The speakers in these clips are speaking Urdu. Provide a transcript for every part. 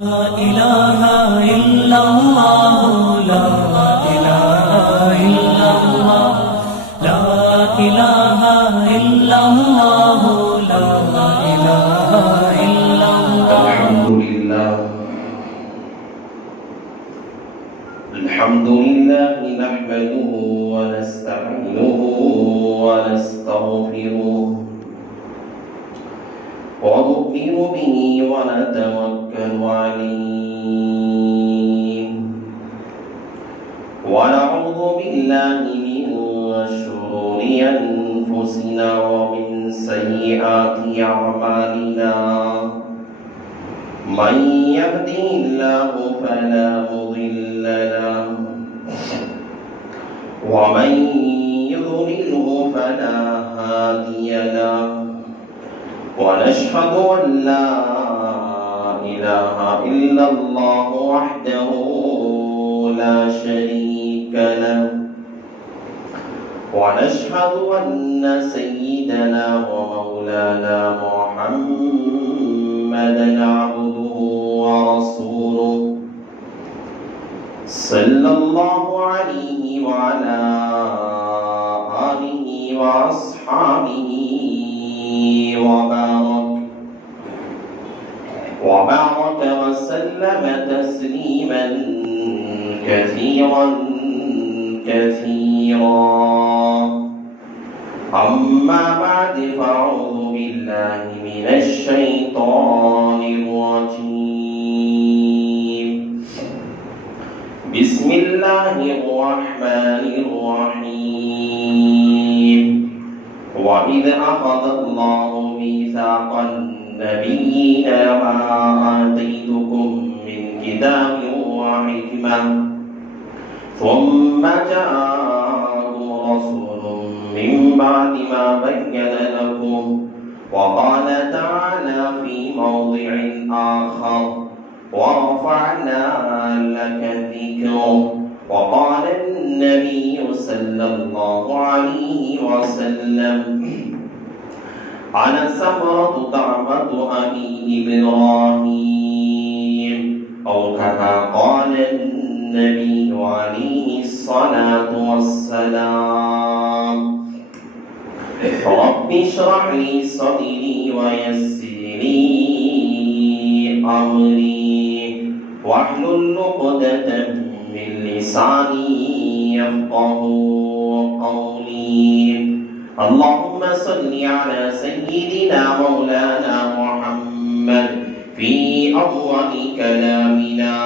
لا إله إلا الله لا إله إلا الله لا إله إلا الله لا إله إلا الله الحمد لله نحمده ونستعينه ونستغفره ونؤمن به ونتوكل عليه ونعوذ بالله من شرور أنفسنا ومن سيئات أعمالنا من يهده الله فلا مضل له ومن يضلله فلا هادي له ونشهد أن لا إله إلا الله وحده لا شريك له ونشهد أن سيدنا ومولانا محمدا عبده ورسوله صلى الله عليه وعلى آله وأصحابه وبارك وسلم تسليما كثيرا أما بعد فأعوذ بالله من الشيطان الرجيم بسم الله الرحمن الرحيم وإذ أخذ الله ميثاق النبيين ما آتيتكم من كتاب وحكمة ثم جاءكم رسول من بعد ما بين لكم وقال تعالى في موضع آخر ورفعنا لك ذكرك وقال النبي صلى الله عليه وسلم أنا ثمرة دعوة أبي إبراهيم أو كما قال النبي عليه الصلاة والسلام رب اشرح لي صدري ويسر لي أمري واحلل عقدة من لساني يفقهوا قولي اللهم صل على سيدنا مولانا محمد في أول كلامنا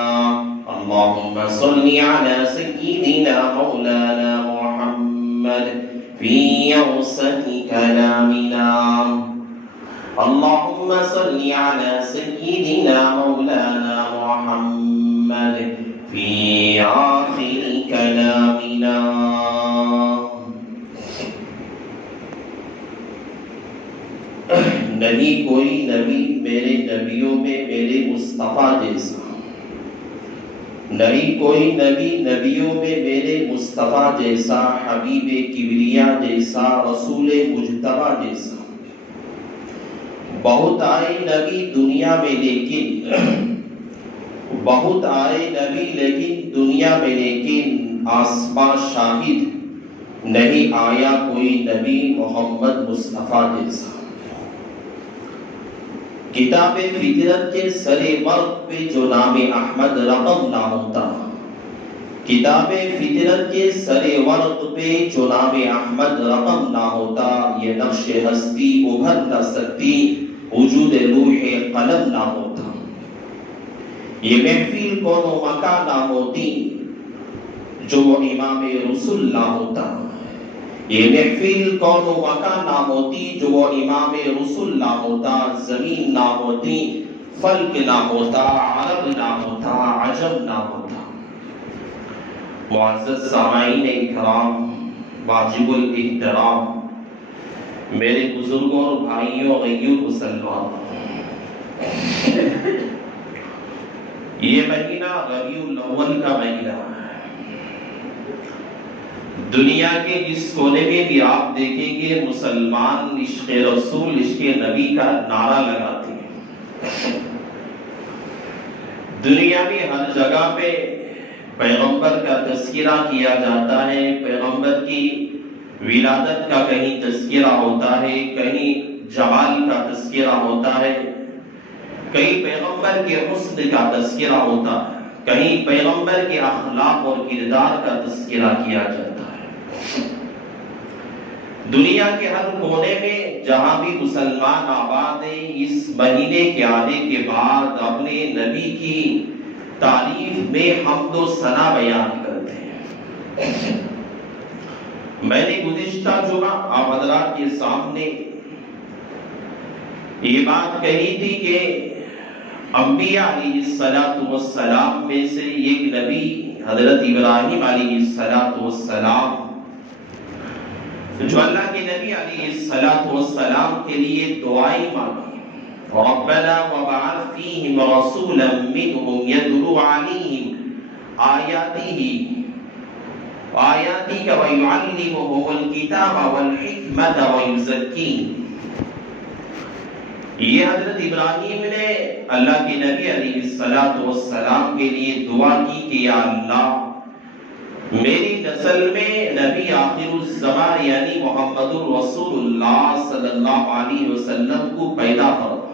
اللهم صل على سيدنا مولانا محمد في أوسط كلامنا اللهم صل على سيدنا مولانا محمد في آخر كلامنا نہیں کوئی نبی میرے نبیوں میں میرے مصطفیٰ جیسا نہیں کوئی نبی نبیوں میں میرے مصطفیٰ جیسا حبیب کبریا جیسا رسول مجتبیٰ جیسا بہت آئے نبی دنیا میں لیکن بہت آئے نبی لیکن دنیا میں لیکن آسماں شاہد نہیں آیا کوئی نبی محمد مصطفیٰ جیسا کتاب فطرت کے سر ورق پہ جو نام احمد رقم نہ ہوتا کتاب فطرت کے سر ورق پہ جو نام احمد رقم نہ ہوتا یہ نقش ہستی ابھر نہ سکتی وجود لوح قلم نہ ہوتا یہ محفل کون و مکان نہ ہوتی جو وہ امام رسول نہ ہوتا یہ محفل کون و مکان نہ ہوتی جو وہ امام رسول نہ ہوتا زمین نہ ہوتی فلک نہ ہوتا عرب نہ ہوتا عجم نہ ہوتا معزز سامعین اکرام واجب الاحترام میرے بزرگوں اور بھائیوں غیر مسلمان یہ مہینہ ربیع الاول کا مہینہ ہے دنیا کے جس کونے میں بھی آپ دیکھیں گے مسلمان عشق رسول عشق نبی کا نعرہ لگاتے ہیں. دنیا میں ہر جگہ پہ پیغمبر کا تذکرہ کیا جاتا ہے، پیغمبر کی ولادت کا کہیں تذکرہ ہوتا ہے، کہیں جمال کا تذکرہ ہوتا ہے، کہیں پیغمبر کے حسن کا تذکرہ ہوتا ہے، کہیں پیغمبر کے اخلاق اور کردار کا تذکرہ کیا جاتا ہے۔ دنیا کے ہر کونے میں جہاں بھی مسلمان آباد ہیں، اس مہینے کے آنے کے بعد اپنے نبی کی تعریف میں حمد و ثنا بیان کرتے ہیں۔ میں نے گزشتہ جمعہ آپ حضرات کے سامنے یہ بات کہی تھی کہ انبیاء علیہ السلام میں سے ایک نبی حضرت ابراہیم علیہ السلام، جو اللہ کے نبی علیہ السلام کے لیے دعائیں مانگی، ربنا وابعث فیہم رسولا منہم یتلو علیہم آیاتک ویعلمہم الکتاب والحکمت ویزکیہم۔ یہ حضرت ابراہیم نے اللہ کے نبی علیہ السلام کے لیے دعا کی کہ یا اللہ میری نسل میں نبی آخر الزمان یعنی محمد الرسول اللہ صلی اللہ علیہ وسلم کو پیدا فرما۔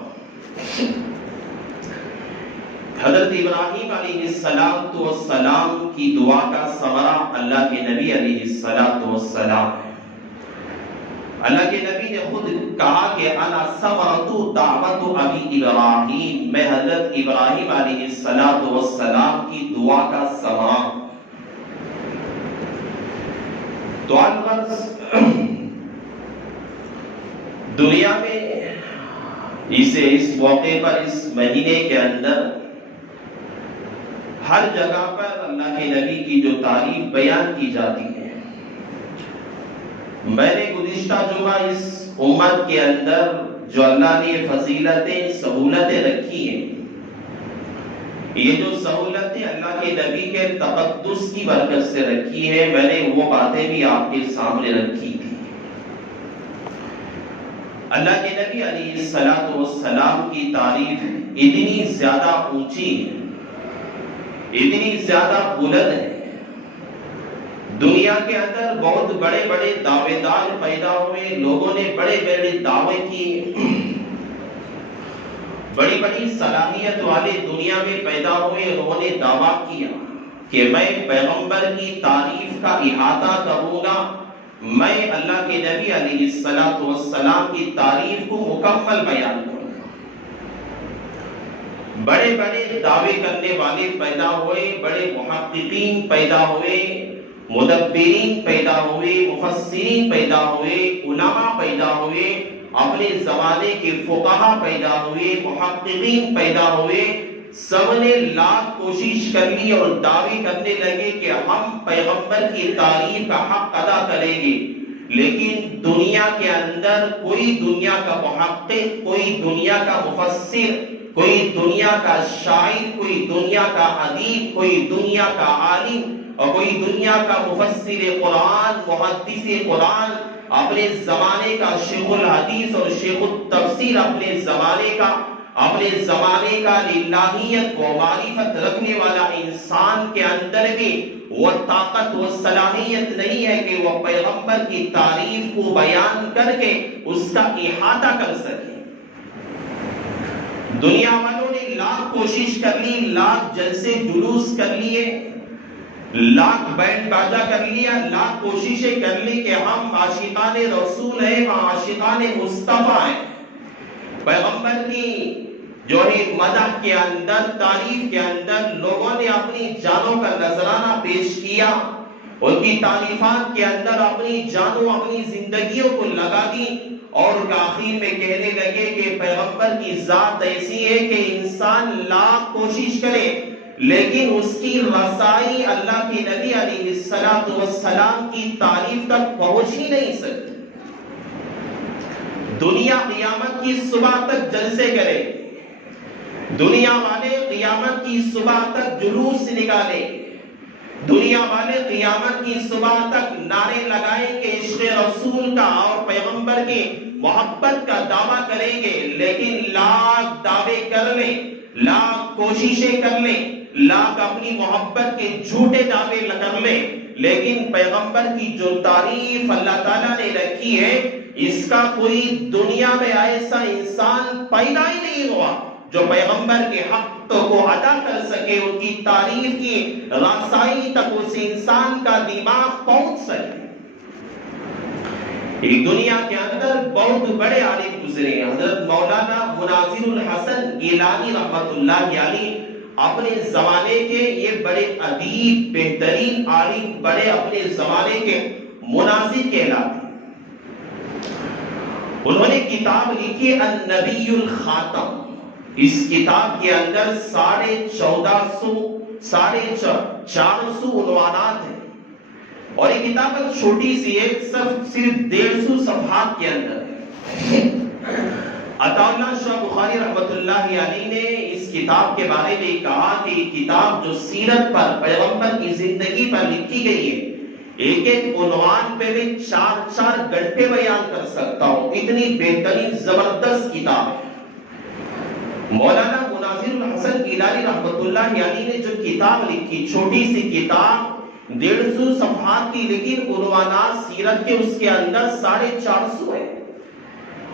حضرت ابراہیم علیہ السلام کی دعا کا ثمرہ اللہ کے نبی علیہ السلام ہے۔ اللہ کے نبی نے خود کہا کہ انا ثمرۃ دعوت ابی ابراہیم، میں حضرت ابراہیم علیہ السلام کی دعا کا ثمرہ۔ تو الغرض دنیا میں اس موقع پر، اس مہینے کے اندر ہر جگہ پر اللہ کے نبی کی جو تعریف بیان کی جاتی ہے۔ میں نے گزشتہ جمعہ اس امت کے اندر جو اللہ نے فضیلتیں سہولتیں رکھی ہیں، یہ جو سہولتیں اللہ کے نبی کے تقدس کی برکت سے رکھی ہے، میں نے وہ باتیں بھی آپ کے سامنے رکھی تھی۔ اللہ کے نبی علیہ السلام کی تعریف اتنی زیادہ اونچی ہے، اتنی زیادہ بلند ہے، دنیا کے اندر بہت بڑے بڑے دعوے دار پیدا ہوئے، لوگوں نے بڑے بڑے دعوے کیے، بڑی بڑی صلاحیت والے دنیا میں پیدا ہوئے، انہوں نے دعویٰ کیا کہ میں پیغمبر کی تعریف کا احاطہ کروں گا، میں اللہ کے نبی علیہ السلام کی تعریف کو مکمل بیان کروں گا۔ بڑے بڑے دعوے کرنے والے پیدا ہوئے، بڑے محققین پیدا ہوئے، مدبرین پیدا ہوئے، مفسرین پیدا ہوئے، علماء پیدا ہوئے، اپنے زمانے کے فقہا پیدا ہوئے، محققین پیدا ہوئے، سب نے لاکھ کوشش کر لی اور دعوے کرنے لگے کہ ہم پیغمبر کی تعریف کا حق ادا کریں گے، لیکن دنیا کے اندر کوئی دنیا کا محقق، کوئی دنیا کا مفسر، کوئی دنیا کا شاعر، کوئی دنیا کا ادیب، کوئی دنیا کا عالم اور کوئی دنیا کا مفسر قرآن، محدث قرآن، اپنے زمانے کا شیخ الحدیث اور شیخ التفسیر، اپنے زمانے کا للہیت و معرفت رکھنے والا انسان کے اندر بھی وہ طاقت و صلاحیت نہیں ہے کہ وہ پیغمبر کی تعریف کو بیان کر کے اس کا احاطہ کر سکے۔ دنیا والوں نے لاکھ کوشش کر لی، لاکھ جلسے جلوس کر لیے، لاکھ بینڈ باجا کر لیا، لاکھ کوششیں کر لی کہ ہم عاشقان رسول ہیں، ہم عاشقان مصطفیٰ ہیں، پیغمبر کی جو ہے مدح کے اندر، تعریف کے اندر لوگوں نے اپنی جانوں کا نذرانہ پیش کیا، ان کی تعریفات کے اندر اپنی جانوں، اپنی زندگیوں کو لگا دی، اور آخر میں کہنے لگے کہ پیغمبر کی ذات ایسی ہے کہ انسان لاکھ کوشش کرے لیکن اس کی رسائی اللہ کے نبی علیہ السلام کی تعریف تک پہنچ ہی نہیں سکتی۔ دنیا قیامت کی صبح تک جلسے کرے، دنیا والے قیامت کی صبح تک جلوس نکالے، دنیا والے قیامت کی صبح تک نعرے لگائیں گے، عشق رسول کا اور پیغمبر کی محبت کا دعویٰ کریں گے، لیکن لاکھ دعوے کر لیں، لاکھ کوششیں کر لیں، لاکھ اپنی محبت کے جھوٹے دعوے کر لیں، لیکن پیغمبر کی جو تعریف اللہ تعالیٰ نے رکھی ہے، اس کا کوئی دنیا میں ایسا انسان پیدا ہی نہیں ہوا جو پیغمبر کے حق کو ادا کر سکے، ان کی تعریف کی رسائی تک اس انسان کا دماغ پہنچ سکے۔ ایک دنیا کے اندر بہت بڑے عالم گزرے، حضرت مولانا مناظر الحسن گیلانی رحمت اللہ علیہ اپنے زمانے کے یہ بڑے ادیب، بہترین عالم، بڑے اپنے زمانے کے مناظر کہلاتے۔ انہوں نے کتاب لکھی النبی الخاتم۔ اس کتاب کے اندر 450 عنوانات ہیں، اور یہ کتاب چھوٹی سی ہے، صرف 150 صفحات کے اندر ہے۔ عطا اللہ شاہ بخاری رحمت اللہ علیہ نے اس کتاب کے بارے میں کہا کہ یہ کتاب جو سیرت پر، پیغمبر کی زندگی پر لکھی گئی ہے، ایک ایک عنوان پہ میں 4 گھنٹے بیان کر سکتا ہوں، اتنی بہترین زبردست کتاب ہے۔ مولانا مناظر الحسن گیلانی رحمت اللہ علیہ نے جو کتاب لکھی، چھوٹی سی کتاب 150 صفحات کی، لیکن عنوانات سیرت کے اس کے اندر 450 ہیں۔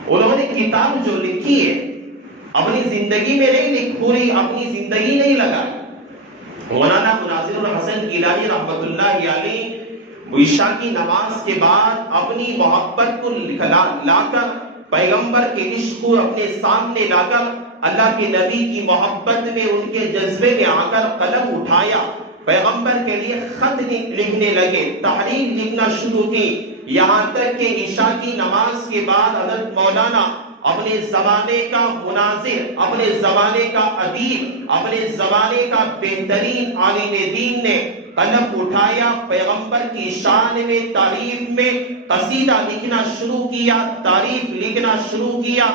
انہوں نے کتاب جو لکھی ہے اپنی زندگی میں نہیں لکھی، پوری اپنی زندگی نہیں لگائی۔ مولانا مناظر الحسن گیلانی رحمت اللہ علیہ عشاء کی نماز کے بعد اپنی محبت کو لا کر، پیغمبر کے عشق کو اپنے سامنے لا کر، اللہ کے نبی کی محبت میں، ان کے جذبے میں آ کر قلم اٹھایا، پیغمبر کے لیے خط لکھنے لگے، تحریر لکھنا شروع کی، یہاں تک کہ عشاء کی نماز کے بعد حضرت مولانا اپنے زمانے کا مناظر، اپنے زمانے کا ادیب، اپنے زمانے کا بہترین عالم دین نے قلم اٹھایا، پیغمبر کی شان میں، تعریف میں قصیدہ لکھنا شروع کیا، تعریف لکھنا شروع کیا،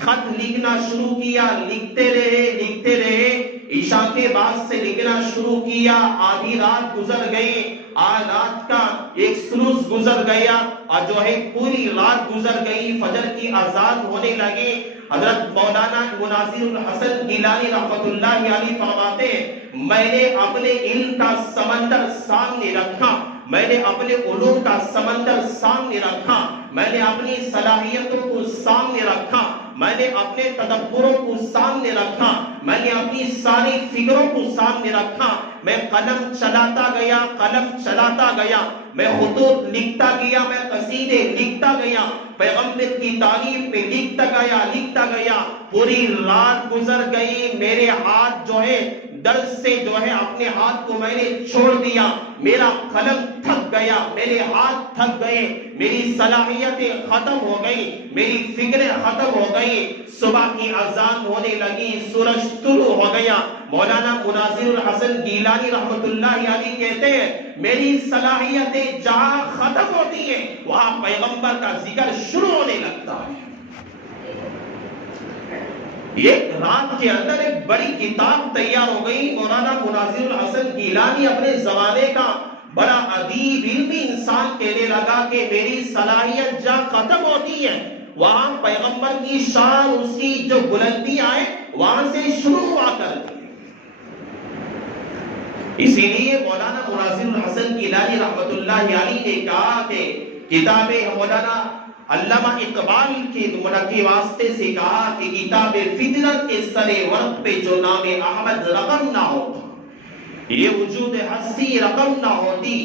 خط لکھنا شروع کیا، لکھتے رہے، عشاء کے بعد سے لکھنا شروع کیا، آدھی رات گزر گئی، رات کا ایک ثلث گزر گیا، اور جو ہے پوری رات گزر گئی، فجر کی اذان ہونے لگی۔ حضرت مولانا مناظر الحسن گیلانی رحمت اللہ علیہ فرماتے ہیں، میں نے اپنے علم کا سمندر سامنے رکھا، میں نے اپنے علوم کا سمندر سامنے رکھا، میں نے اپنی صلاحیتوں کو سامنے رکھا، میں نے اپنے تدبروں کو سامنے رکھا، میں نے اپنی ساری فکروں کو سامنے رکھا، میں قلم چلاتا گیا، میں خطوط لکھتا گیا، میں قصیدے لکھتا گیا، پیغمبر کی تعریف میں لکھتا گیا، پوری رات گزر گئی، میرے ہاتھ جو ہے درد سے جو ہے اپنے ہاتھ کو میں نے چھوڑ دیا، میرا قلم تھک گیا، میرے ہاتھ تھک گئے، میری صلاحیتیں ختم ہو گئی، میری فکریں ختم ہو گئی، صبح کی اذان ہونے لگی، سورج طلوع ہو گیا۔ مولانا مناظر الحسن گیلانی رحمت اللہ علیہ کہتے ہیں، میری صلاحیتیں جہاں ختم ہوتی ہیں وہاں پیغمبر کا ذکر شروع ہونے لگتا ہے۔ ایک رات کے اندر ایک بڑی کتاب تیار ہو گئی۔ مولانا مناظر الحسن گیلانی اپنے زمانے کا بڑا ادیب، علمی انسان کہنے لگا کہ میری صلاحیت جہاں ختم ہوتی ہے وہاں پیغمبر کی شان، اس کی جو بلندیاں ہیں وہاں سے شروع ہوا کرتی ہے۔ اسی لیے مولانا مناظر الحسن گیلانی رحمت اللہ علیہ نے کہا کہ کتاب مولانا علامہ اقبال کے واسطے سے کہا کہ کتاب فطرت کے سر ورق پہ جو نام احمد رقم نہ ہوتا، یہ وجود ہستی رقم نہ ہوتی،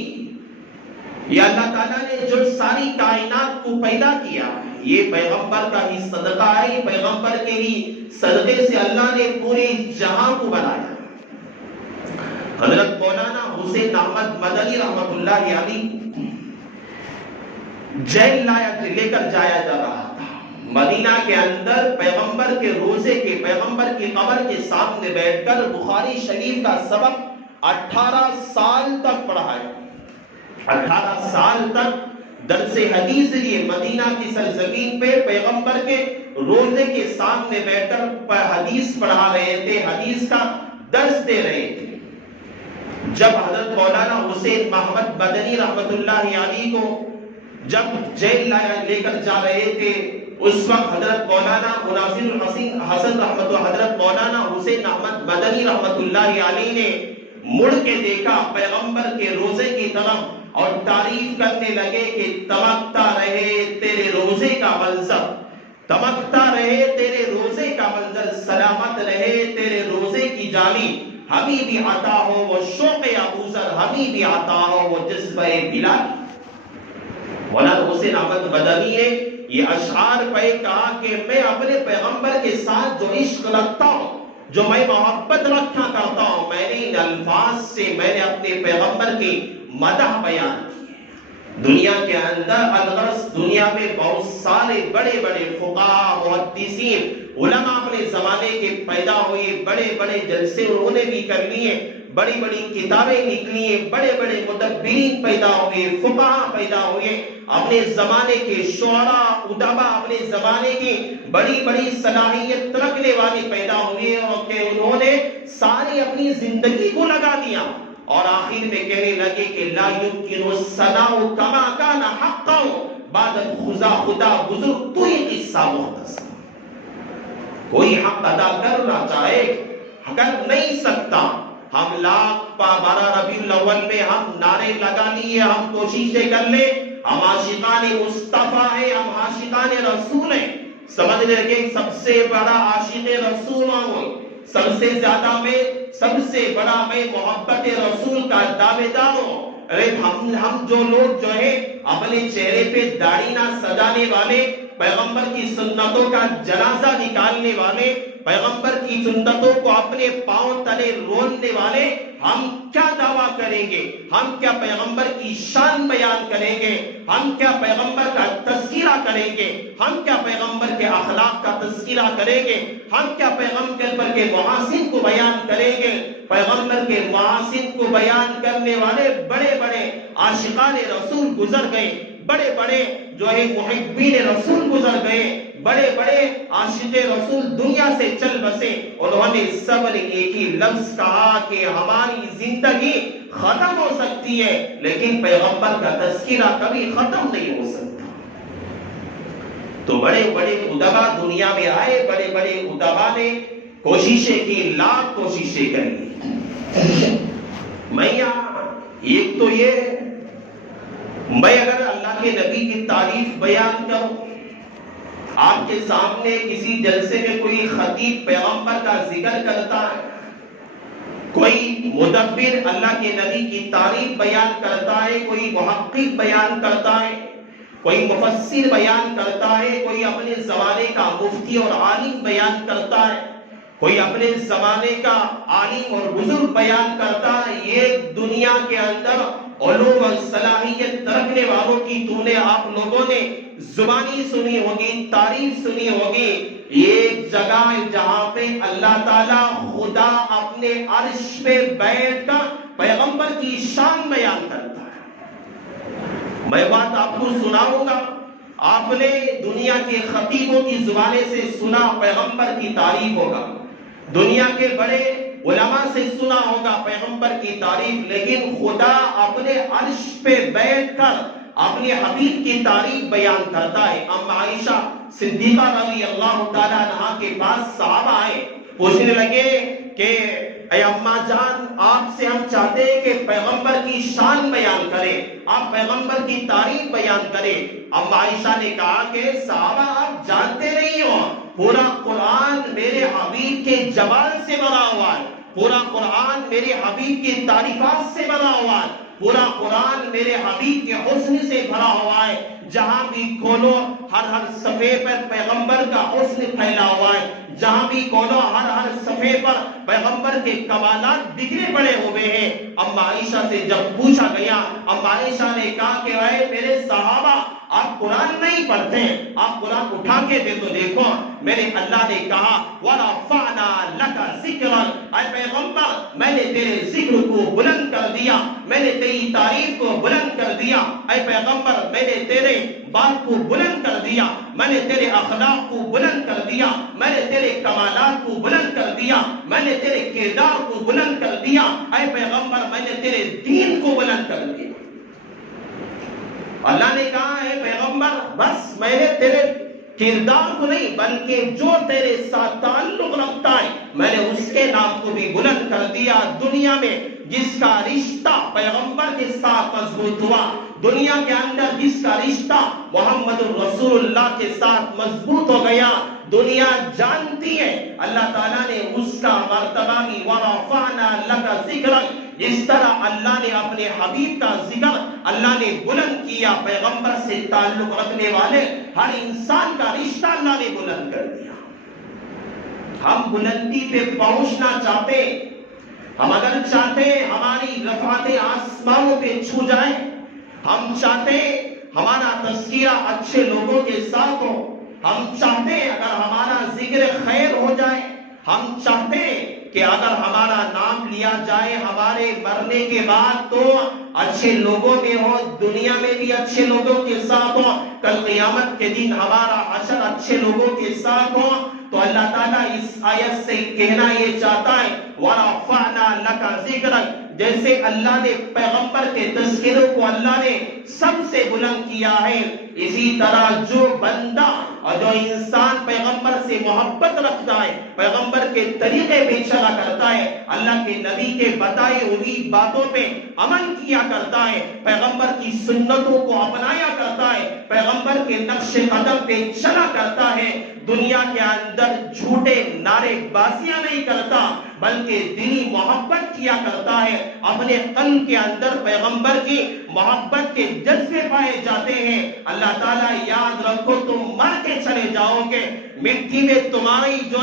یہ اللہ تعالیٰ نے جو ساری کائنات کو پیدا کیا، یہ پیغمبر کا ہی صدقہ ہے، پیغمبر کے لیے صدقے سے اللہ نے پورے جہاں کو بنایا۔ حضرت مولانا حسین احمد مدنی رحمت اللہ علیہ جیل لے کر جایا جا رہا تھا، مدینہ کے اندر پیغمبر کے روزے کے، پیغمبر کی قبر کے سامنے بیٹھ کر بخاری شریف کا سبق 18 سال تک پڑھا ہے، 18 سال تک درس حدیث لیے مدینہ کی سرزمین پہ پیغمبر کے روزے کے سامنے بیٹھ کر حدیث پڑھا رہے تھے، حدیث کا درس دے رہے تھے۔ جب حضرت مولانا حسین محمد مدنی رحمت اللہ علیہ کو جب جیل لے کر جا رہے تھے، اس وقت حضرت مولانا مناظر حسن رحمت حضرت مولانا حسین احمد مدنی رحمت اللہ علیہ نے مڑ کے دیکھا پیغمبر کے روزے کی طرف اور تعریف کرنے لگے کہ تمکتا رہے تیرے روزے کا منظر، تمکتا رہے تیرے روزے کا منظر، سلامت رہے تیرے روزے کی جالی، ہمیں بھی عطا ہو وہ شوق ابوذر، ہمیں بھی عطا ہو وہ جذبہ بلال۔ مولانا حسین احمد مدنی نے یہ اشعار پہ کہا کہ میں اپنے پیغمبر کے ساتھ جو عشق رکھتا ہوں، جو میں محبت رکھا کرتا ہوں، میں نے ان الفاظ سے میں نے اپنے پیغمبر کی مدح بیان کی ہے۔ دنیا کے اندر الغرض دنیا میں بہت سارے بڑے بڑے فقہاء، محدثین، علماء اپنے زمانے کے پیدا ہوئے، بڑے بڑے جلسے انہوں نے بھی کر لیے، بڑی بڑی کتابیں نکلی ہیں، بڑے بڑے مدبرین پیدا ہوئے، فقہاء پیدا ہوئے، اپنے زمانے کے شعراء، ادبا، اپنے زمانے کی بڑی بڑی صلاحیت رکھنے والے پیدا ہوئے، اور کہ انہوں نے ساری اپنی زندگی کو لگا دیا اور آخر میں کہنے لگے کہ لا یمکن الثناء کما کان حقا بعد خدا بزرگ تو ہی قصہ مختصر، کوئی حق ادا کرنا چاہے کر نہیں سکتا۔ ہم لاکھ 12 ربیع الاول میں ہم نعرے لگا لیے، ہم کوششیں کر لیں، ہم عاشقان مصطفیٰ ہیں، ہم عاشقان رسول ہیں، سمجھ لیں کہ سب سے بڑا عاشق رسول ہوں، سب سے زیادہ میں سب سے بڑا میں محبت رسول کا دعوے دار ہوں۔ ارے ہم جو لوگ جو ہے اپنے چہرے پہ داڑھی نہ سجانے والے، پیغمبر کی سنتوں کا جنازہ نکالنے والے، پیغمبر کی سنتوں کو اپنے پاؤں تلے روننے والے، ہم کیا دعویٰ کریں گے؟ ہم کیا پیغمبر کی شان بیان کریں گے؟ ہم کیا پیغمبر کا تذکرہ کریں گے؟ ہم کیا پیغمبر کے اخلاق کا تذکرہ کریں گے؟ ہم کیا پیغمبر کے محاسن کو بیان کریں گے؟ پیغمبر کے محاسن کو بیان کرنے والے بڑے بڑے عاشقان رسول گزر گئے، بڑے بڑے جو ہے محبین رسول گزر گئے، بڑے بڑے عاشق رسول دنیا سے چل بسے، انہوں نے سب نے ایک ہی لفظ کہا کہ ہماری زندگی ختم ہو سکتی ہے لیکن پیغمبر کا تذکرہ کبھی ختم نہیں ہو سکتا۔ تو بڑے بڑے ادبا دنیا میں آئے، بڑے بڑے ادبا نے کوششیں کی، لاکھ کوششیں کری۔ میں یہاں ایک تو یہ میں اگر اللہ کے نبی کی تعریف بیان کروں، آپ کے سامنے کسی جلسے میں کوئی خطیب پیغمبر کا ذکر کرتا ہے، کوئی مدبر اللہ کے نبی کی تعریف بیان کرتا ہے، کوئی محقق بیان کرتا ہے، کوئی مفسر بیان کرتا ہے، کوئی اپنے زمانے کا مفتی اور عالم بیان کرتا ہے، کوئی اپنے زمانے کا عالم اور بزرگ بیان کرتا ہے، یہ دنیا کے اندر علوم اور صلاحیت رکھنے والوں کی تو نے آپ لوگوں نے زبانی سنی ہوگی، تعریف سنی ہوگی۔ ایک جگہ جہاں پہ اللہ تعالیٰ خدا اپنے عرش پہ بیٹھ کر پیغمبر کی شان بیان کرتا ہے۔ میں بات آپ کو سناؤں گا، آپ نے دنیا کے خطیبوں کی زبانیں سے سنا پیغمبر کی تعریف ہوگا، دنیا کے بڑے علماء سے سنا ہوگا پیغمبر کی تعریف، لیکن خدا اپنے عرش پہ بیٹھ کر اپنے حبیب کی تعریف بیان کرتا ہے۔ ام عائشہ صدیقہ رضی اللہ تعالیٰ عنہا کے پاس صحابہ آئے، پوچھنے لگے کہ اے اماں جان، آپ سے ہم چاہتے ہیں کہ پیغمبر کی شان بیان کریں، آپ پیغمبر کی تعریف بیان کریں۔ ام عائشہ نے کہا کہ صحابہ آپ جانتے نہیں ہو، پورا قرآن میرے حبیب کے جمال سے بھرا ہوا ہے، پورا قرآن میرے حبیب کی تعریفات سے بھرا ہوا ہے، پورا قرآن میرے حبیب کے حسن سے بھرا ہوا ہے، جہاں بھی کھولو ہر صفحے پر پیغمبر کا حسن پھیلا ہوا ہے، جہاں بھی کھولو ہر صفحے پر پیغمبر کے کمالات بکھرے پڑے ہوئے ہیں۔ اما عائشہ سے جب پوچھا گیا، اما عائشہ نے کہا کہ اے میرے صحابہ، آپ قرآن نہیں پڑھتے ہیں، آپ قرآن اٹھا کے دے تو دیکھو، میرے اللہ نے کہا وَرَفَعْنَا لَكَ ذِكْرًا، اے پیغمبر میں نے تیرے ذکر کو بلند کر دیا، میں نے تیری تعریف کو بلند کر دیا، اے پیغمبر میں نے تیرے بات کو بلند کر دیا، میں نے تیرے اخلاق کو بلند کر دیا، میں نے تیرے کمالات کو بلند کر دیا، میں نے تیرے کردار کو بلند کر دیا، اے پیغمبر میں نے تیرے دین کو بلند کر دیا۔ اللہ نے کہا اے پیغمبر بس میں نے تیرے کردار کو نہیں بلکہ جو تیرے ساتھ تعلق رکھتا ہے میں نے اس کے نام کو بھی بلند کر دیا. دنیا میں جس کا رشتہ پیغمبر کے ساتھ مضبوط ہوا, دنیا کے اندر جس کا رشتہ محمد رسول اللہ کے ساتھ مضبوط ہو گیا, دنیا جانتی ہے اللہ تعالیٰ نے اس کا مرتبہ بھی وَرَفَعْنَا لَكَ ذِكْرَكَ. اس طرح اللہ نے اپنے حبیب کا ذکر اللہ نے بلند کیا. پیغمبر سے تعلق رکھنے والے ہر انسان کا رشتہ اللہ نے بلند کر دیا. ہم بلندی پہ پہنچنا چاہتے, ہم اگر چاہتے ہماری رفعتیں آسمانوں پہ چھو جائیں, ہم چاہتے ہمارا تذکرہ اچھے لوگوں کے ساتھ ہو, ہم چاہتے اگر ہمارا ذکر خیر ہو جائے, ہم چاہتے کہ اگر ہمارا نام لیا جائے ہمارے مرنے کے بعد تو اچھے لوگوں میں ہو, دنیا میں بھی اچھے لوگوں کے ساتھ ہو, کل قیامت کے دن ہمارا حشر اچھے لوگوں کے ساتھ ہو. تو اللہ تعالیٰ اس آیت سے کہنا یہ چاہتا ہے وَرَفَعْنَا لَكَ ذِكْرَكَ. جیسے اللہ نے پیغمبر کے تذکروں کو اللہ نے سب سے بلند کیا ہے, اسی طرح جو بندہ اور جو انسان پیغمبر سے محبت رکھتا ہے, پیغمبر کے طریقے پہ چلا کرتا ہے, اللہ کے نبی کے بتائے ہوئی باتوں پہ عمل کیا کرتا ہے, پیغمبر کی سنتوں کو اپنایا کرتا ہے, پیغمبر کے نقش قدم پہ چلا کرتا ہے, دنیا کے اندر جھوٹے نعرے بازیاں نہیں کرتا بلکہ دلی محبت کیا کرتا ہے, اپنے قلب کے اندر پیغمبر کی محبت کے جذبے پائے جاتے ہیں. اللہ تعالیٰ یاد رکھو تم مر کے چلے جاؤ گے, مٹی میں تمہاری جو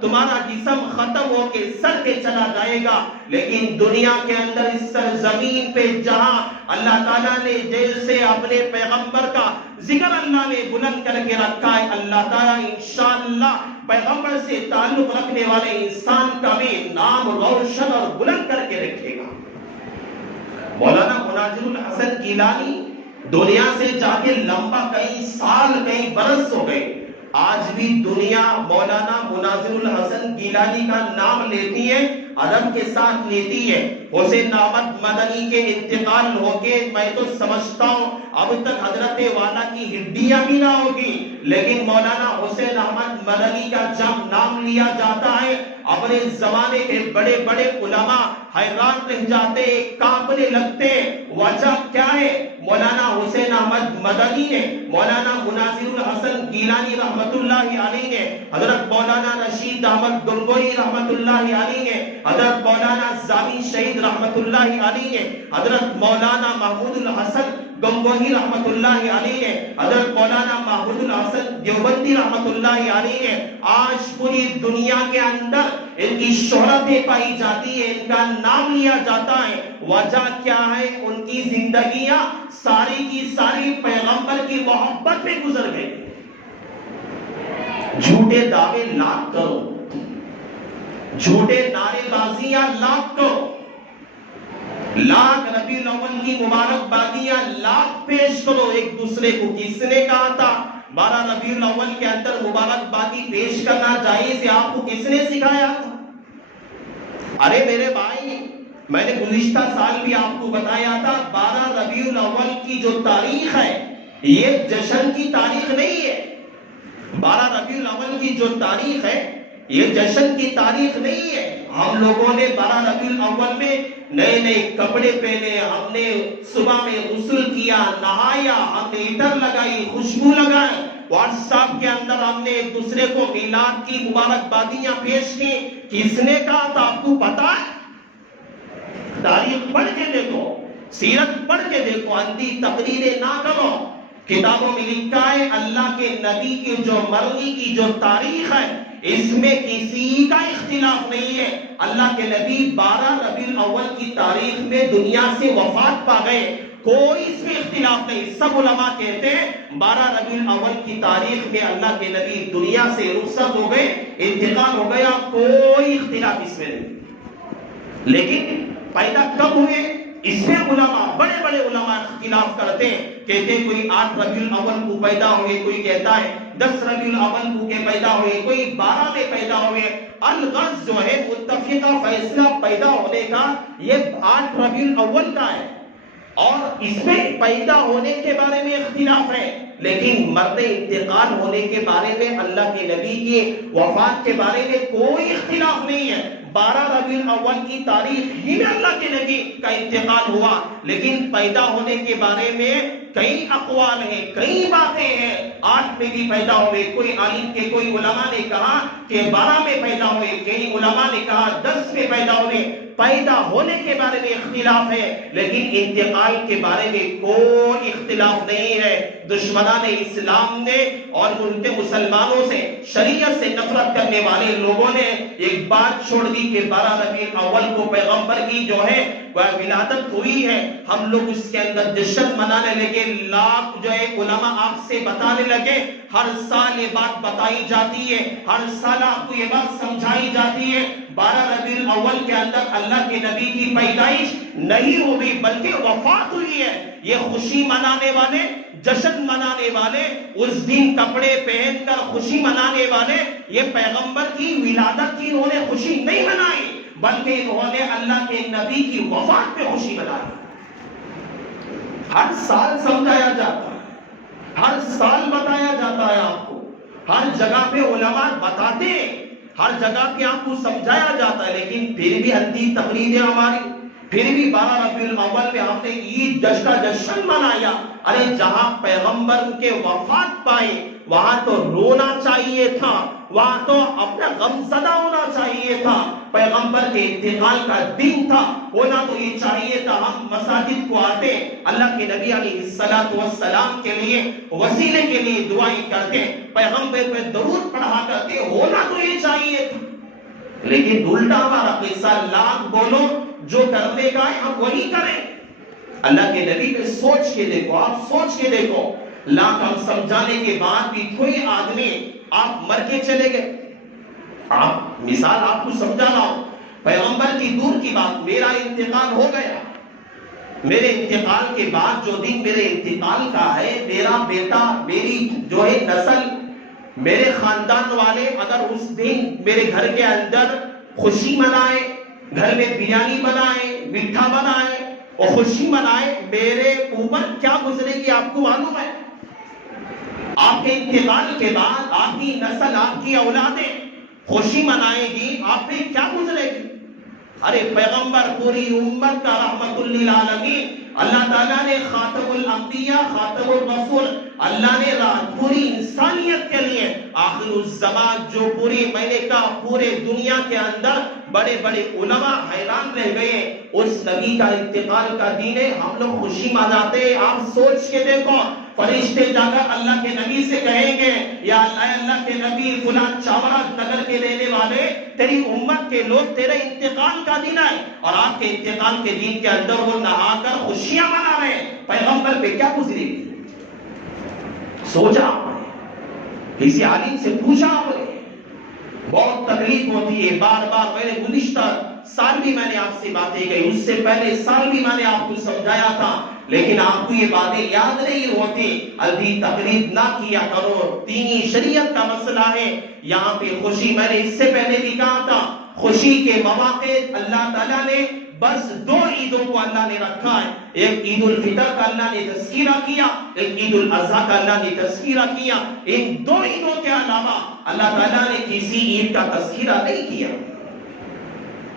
تمہارا جسم ختم ہو کے سر پہ چلا جائے گا, لیکن دنیا کے اندر اس سرزمین پہ جہاں اللہ تعالیٰ نے جیسے اپنے پیغمبر کا ذکر اللہ نے بلند کر کے رکھا ہے, اللہ تعالیٰ انشاءاللہ پیغمبر سے تعلق رکھنے والے انسان کا بھی نام روشن اور بلند کر کے رکھے گا. مولانا مناظر الحسن گیلانی دنیا سے جا کے لمبا کئی سال کئی برس ہو گئے, آج بھی دنیا مولانا مناظر الحسن گیلانی کا نام لیتی ہے, ادب کے ساتھ لیتی ہے. حسین احمد مدنی کے انتقال ہو کے میں تو سمجھتا ہوں اب تک حضرت والا کی ہڈیاں بھی نہ ہوگی, لیکن مولانا حسین احمد مدنی کا جب نام لیا جاتا ہے اپنے زمانے کے بڑے بڑے علماء حیران رہ جاتے, کانپنے لگتے. وجہ کیا ہے؟ مولانا حسین احمد مدنی نے, مولانا مناظر الحسن گیلانی رحمت اللہ علیہ نے, حضرت مولانا رشید احمد گنگوئی رحمت اللہ علیہ نے, حضرت مولانا زامی شہید رحمت اللہ علیہ نے, حضرت مولانا محمود الحسن گنگوہی رحمت اللہ علیہ نے, حضرت مولانا محمود الحسن دیوبندی رحمت اللہ علیہ نے. آج پوری دنیا کے اندر ان کی شہرتیں پائی جاتی ہے, ان کا نام لیا جاتا ہے. وجہ کیا ہے؟ ان کی زندگیاں ساری کی ساری پیغمبر کی محبت میں گزر گئی. جھوٹے دعوے لاکھ کرو, جھوٹے نعرے بازیاں لاکھ کرو, لاکھ ربیع الاول کی مبارکبادیاں لاکھ پیش کرو ایک دوسرے کو. کس نے کہا تھا 12 ربیع الاول کے اندر مبارکبادی پیش کرنا چاہیے سے آپ کو کس نے سکھایا تھا؟ ارے میرے بھائی, میں نے گزشتہ سال بھی آپ کو بتایا تھا 12 ربیع الاول کی جو تاریخ ہے یہ جشن کی تاریخ نہیں ہے. 12 ربیع الاول کی جو تاریخ ہے یہ جشن کی تاریخ نہیں ہے. ہم لوگوں نے 12 ربیع الاول میں نئے نئے کپڑے پہنے, ہم نے صبح میں غسل کیا, نہایا, ہم نے عطر لگائی, خوشبو لگائی, واٹس ایپ کے اندر ہم نے ایک دوسرے کو میلاد کی مبارکبادیاں پیش کی. کس نے کہا تھا آپ کو پتا ہے؟ تاریخ پڑھ کے دیکھو, سیرت پڑھ کے دیکھو, اندھی تقریریں نہ کرو. کتابوں میں لکھا ہے اللہ کے نبی کی جو مرضی کی جو تاریخ ہے اس میں کسی کا اختلاف نہیں ہے. اللہ کے نبی 12 ربیع الاول کی تاریخ میں دنیا سے وفات پا گئے, کوئی اس میں اختلاف نہیں. سب علماء کہتے ہیں 12 ربیع الاول کی تاریخ میں اللہ کے نبی دنیا سے رخصت ہو گئے, انتقال ہو گیا, کوئی اختلاف اس میں نہیں. لیکن پیدا کب ہوئے اس میں علماء, بڑے بڑے علماء اختلاف کرتے ہیں. کہتے ہیں کوئی 8 ربیع الاول کو پیدا ہوئے, کوئی کہتا ہے 10 ربیع الاول کو کے پیدا ہوئے, کوئی 12 میں پیدا ہوئے. الغرض جو ہے متفقہ فیصلہ پیدا ہونے کا یہ 8 ربیع الاول کا ہے, اور اس میں پیدا ہونے کے بارے میں اختلاف ہے. لیکن مرد انتقال ہونے کے بارے میں اللہ کے نبی کی وفات کے بارے میں کوئی اختلاف نہیں ہے۔ 12 ربیع الاول کی تاریخ ہی میں اللہ کے نبی کا انتقال ہوا، لیکن پیدا ہونے کے بارے میں کئی اقوال ہیں، کئی باتیں ہیں۔ 8 میں بھی پیدا ہوئے، کوئی عالم کے کوئی علماء نے کہا کہ 12 میں پیدا ہوئے، کئی علماء نے کہا 10 میں پیدا ہوئے۔ پیدا ہونے کے بارے میں اختلاف ہے، لیکن انتقال کے بارے میں کوئی اختلاف نہیں ہے۔ دشمنان اسلام نے اور ان مسلمانوں سے، شریعت سے نفرت کرنے والے لوگوں نے ایک بات چھوڑ دی کہ 12 ربیع الاول کو پیغمبر کی جو ہے وہ ولادت ہوئی ہے۔ ہم لوگ اس کے اندر جشن منانے لگے، لاکھ جو ہے علماء آپ سے بتانے لگے، ہر سال یہ بات بتائی جاتی ہے، ہر سال آپ کو یہ بات سمجھائی جاتی ہے۔ 12 ربیع الاول کے اندر اللہ کے نبی کی پیدائش نہیں ہوئی بلکہ وفات ہوئی ہے۔ یہ خوشی منانے والے، جشن منانے والے، اس دن کپڑے پہن کر خوشی منانے والے، یہ پیغمبر کی ولادت کی انہوں نے خوشی نہیں منائی بلکہ انہوں نے اللہ کے نبی کی وفات پہ خوشی منائی۔ ہر سال سمجھایا جاتا ہے، ہر سال بتایا جاتا ہے، آپ کو ہر جگہ پہ علماء بتاتے ہیں، ہر جگہ پہ آپ کو سمجھایا جاتا ہے، لیکن پھر بھی اندھی تقریریں ہماری، پھر بھی 12 ربیع الاول میں ہم نے عید جشن منایا۔ ارے جہاں پیغمبر کے وفات پائے وہاں تو رونا چاہیے تھا، وہاں تو اپنا غم زدہ ہونا چاہیے تھا۔ پیغمبر کے انتقال کا دن تھا، ہونا تو یہ چاہیے تھا ہم مساجد کو آتے، اللہ کے نبی علیہ السلام کے لیے، وسیلے کے لیے دعائیں کرتے، پیغمبر پہ درود پڑھا کرتے، ہونا تو یہ چاہیے تھا۔ لیکن الٹا ہمارا قصہ، لاکھ بولو جو کرنے کا ہے ہم وہی کریں۔ اللہ کے نبی پہ سوچ کے دیکھو، آپ سوچ کے دیکھو، لاکھ ہم سمجھانے کے بعد بھی کوئی آدمی آپ مر کے چلے گئے۔ آپ مثال آپ کو سمجھا رہا ہوں، پیغمبر کی دور کی بات، میرا انتقال ہو گیا، میرے انتقال کے بعد جو دن میرے انتقال کا ہے، میرا بیٹا، میری جو ہے نسل، میرے خاندان والے اگر اس دن میرے گھر کے اندر خوشی منائے، گھر میں بریانی بنائے، میٹھا بنائے اور خوشی منائے، میرے اوپر کیا گزرے گی آپ کو معلوم ہے؟ آپ کے انتقال کے بعد آپ کی نسل، آپ کی اولادیں خوشی منائے گی، آپ پہ کیا گزرے گی؟ ارے پیغمبر پوری امت کا رحمت للعالمین، اللہ تعالیٰ نے خاتم الانبیاء، خاتم الرسول، اللہ نے پوری انسانیت کے لیے آخر الزمان جو پوری، میں نے کہا پورے دنیا کے اندر بڑے بڑے علماء حیران رہ گئے، اس نبی کا انتقال کا دن ہے، ہم لوگ خوشی مناتے ہیں۔ آپ سوچ کے دیکھو، فرشتے جا کر اللہ کے نبی سے کہیں گے، یا اللہ کے نبی فلاں چاورا نگر کے رہنے والے، تیری امت کے لوگ تیرے انتقال کا دن ہے، اور آپ کے انتقال کے دن کے اندر وہ نہا کر خوشیاں منا رہے ہیں، پیغمبر پہ کیا گزری گی؟ سوچا آپ نے؟ کسی عالم سے پوچھا آپ نے؟ بہت تکلیف ہوتی ہے، بار بار میں نے گزشتہ سال بھی میں نے آپ سے باتیں کہی، اس سے پہلے سال بھی میں نے آپ کو سمجھایا تھا، لیکن آپ کو یہ باتیں یاد نہیں ہوتی۔ اندھی تقلید نہ کیا کرو، دینی شریعت کا مسئلہ ہے، یہاں پہ خوشی، میں نے اس سے پہلے بھی کہا تھا، خوشی کے مواقع اللہ تعالیٰ نے بس 2 عیدوں کو اللہ نے رکھا ہے، ایک عید الفطر کا اللہ نے تذکرہ کیا، ایک عید الاضحیٰ کا اللہ نے تذکرہ کیا، ان 2 عیدوں کے علاوہ اللہ تعالیٰ نے کسی عید کا تذکرہ نہیں کیا،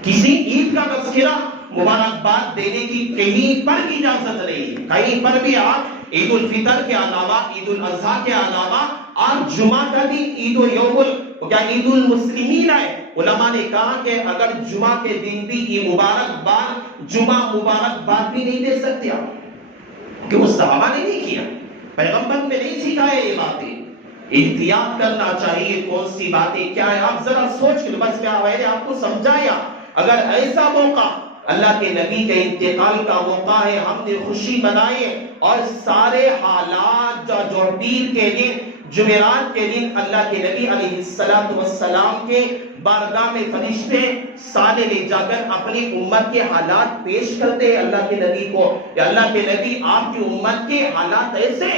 کسی عید کا تذکرہ، مبارکباد دینے کی کہیں پر بھی اجازت نہیں، کہیں پر بھی آپ عید الفطر کے علاوہ، عید الاضحیٰ کے علاوہ آپ جمعہ کا بھی عید المسلمین ہے، علماء نے کہا کہ اگر جمعہ کے دن بھی یہ مبارکباد، جمعہ مبارکباد بھی نہیں دے سکتے آپ، کہ وہ صحابہ نے نہیں کیا، پیغمبر نے نہیں سکھایا یہ باتیں، احتیاط کرنا چاہیے کون سی باتیں کیا ہے، آپ ذرا سوچ کے، بس کیا میں نے آپ کو سمجھایا، اگر ایسا موقع اللہ کے نبی کے انتقال کا موقع ہے، ہم نے خوشی منائے، اور سارے حالات جو پیر کے دن، جمعرات کے دن اللہ کے نبی علیہ السلام کے بارگاہ میں فرشتے سالے لے جا کر اپنی امت کے حالات پیش کرتے ہیں اللہ کے نبی کو، کہ اللہ کے نبی آپ کی امت کے حالات ایسے،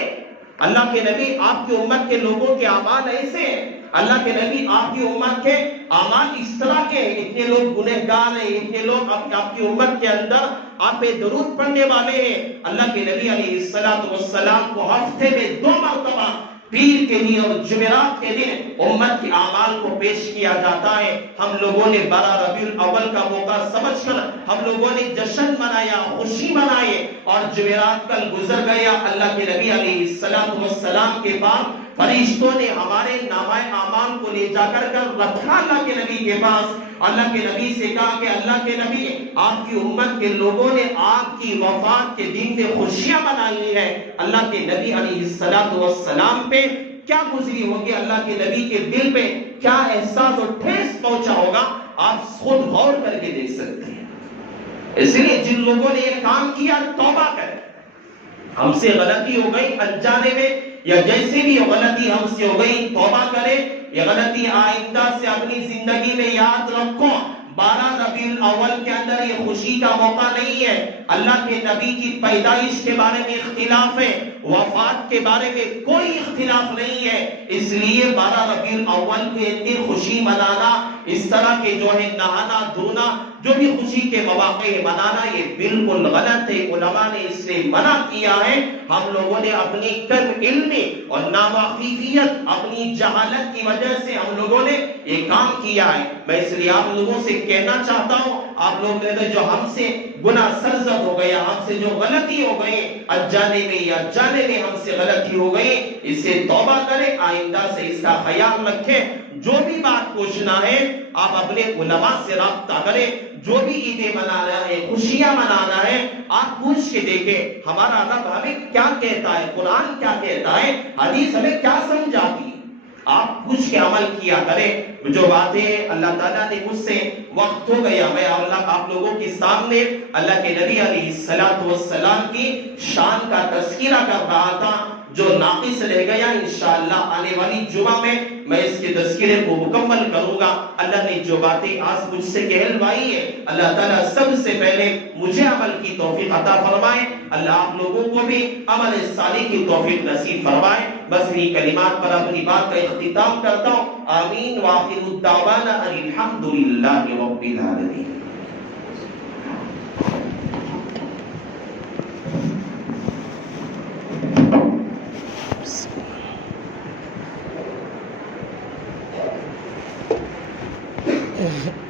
اللہ کے نبی آپ کی امت کے لوگوں کے اعمال ایسے، اللہ کے نبی آپ کی امت کے اعمال اس طرح کے ہیں، اتنے لوگ گنہگار ہیں، اتنے لوگ آپ کی امت کے اندر آپ پہ درود پڑھنے والے ہیں. اللہ کے نبی علیہ السلام کو ہفتے میں 2 مرتبہ پیر کے دن اور جمعرات کے دن امت کے اعمال کو پیش کیا جاتا ہے. ہم لوگوں نے 12 ربیع الاول کا موقع سمجھ کر ہم لوگوں نے جشن منایا، خوشی منائے، اور جمعرات کل گزر گیا. اللہ کے نبی علیہ السلام کے بعد فرشتوں نے ہمارے نامہ اعمال کو لے جا کر رکھا اللہ کے نبی کے پاس. اللہ کے نبی سے کہا کہ اللہ کے نبی، آپ کی امت کے لوگوں نے آپ کی وفات کے دن میں خوشیاں منائی ہیں. اللہ کے نبی علیہ السلام پہ کیا گزری ہوگی، اللہ کے نبی کے دل پہ کیا احساس اور ٹھیس پہنچا ہوگا، آپ خود غور کر کے دیکھ سکتے ہیں. اس لیے جن لوگوں نے یہ کام کیا توبہ کریں. ہم سے غلطی ہو گئی انجانے میں یا جیسے بھی غلطی ہم سے ہو گئی، توبہ کریں. یہ غلطی آئندہ سے اپنی زندگی میں یاد رکھو. 12 ربیع الاول کے اندر یہ خوشی کا موقع نہیں ہے. اللہ کے نبی کی پیدائش کے بارے میں اختلاف ہے، وفات کے بارے میں کوئی اختلاف نہیں ہے. اس لیے 12 ربیع الاول کے دن خوشی منانا، اس طرح کے جو ہے نہانا دھونا، جو بھی خوشی کے مواقع منانا، یہ بالکل غلط ہے. علماء نے اس سے منع کیا ہے. ہم لوگوں نے اپنی کم علمی اور ناواقفیت، اپنی جہالت کی وجہ سے ہم لوگوں نے یہ کام کیا ہے. میں اس لیے آپ لوگوں سے کہنا چاہتا ہوں، آپ لوگ نے جو ہم سے گناہ سرزد ہو گیا، ہم سے جو غلطی ہو گئی، انجانے میں یا جانے میں ہم سے غلطی ہو گئی، اس سے توبہ کریں. آئندہ سے اس کا خیال رکھیں. جو بھی بات پوچھنا ہے آپ اپنے علماء سے رابطہ کریں. جو بھی عیدیں منانا ہے، خوشیاں منانا ہے، آپ پوچھ کے دیکھیں ہمارا رب ہمیں کیا کہتا ہے، قرآن کیا کہتا ہے، حدیث ہمیں کیا سمجھاتی ہے. آپ پوچھ کے عمل کیا کریں. جو باتیں اللہ تعالیٰ نے مجھ سے، وقت ہو گیا، میں آپ لوگوں کے سامنے اللہ کے نبی علیہ السلام کی شان کا تذکرہ کر رہا تھا. جو ناقص رہ گیا انشاءاللہ آنے والی جمعہ میں اس کے تذکرے کو مکمل کروں گا. اللہ نے جو باتیں آج مجھ سے کہلوائی ہے، اللہ تعالیٰ سب سے پہلے مجھے عمل کی توفیق عطا فرمائے. اللہ آپ لوگوں کو بھی عمل صالح کی توفیق نصیب فرمائے. بس یہ کلمات پر اپنی بات کا اختتام کرتا ہوں. آمین. وآخر الدعوانا ان الحمدللہ رب العالمین. Yeah.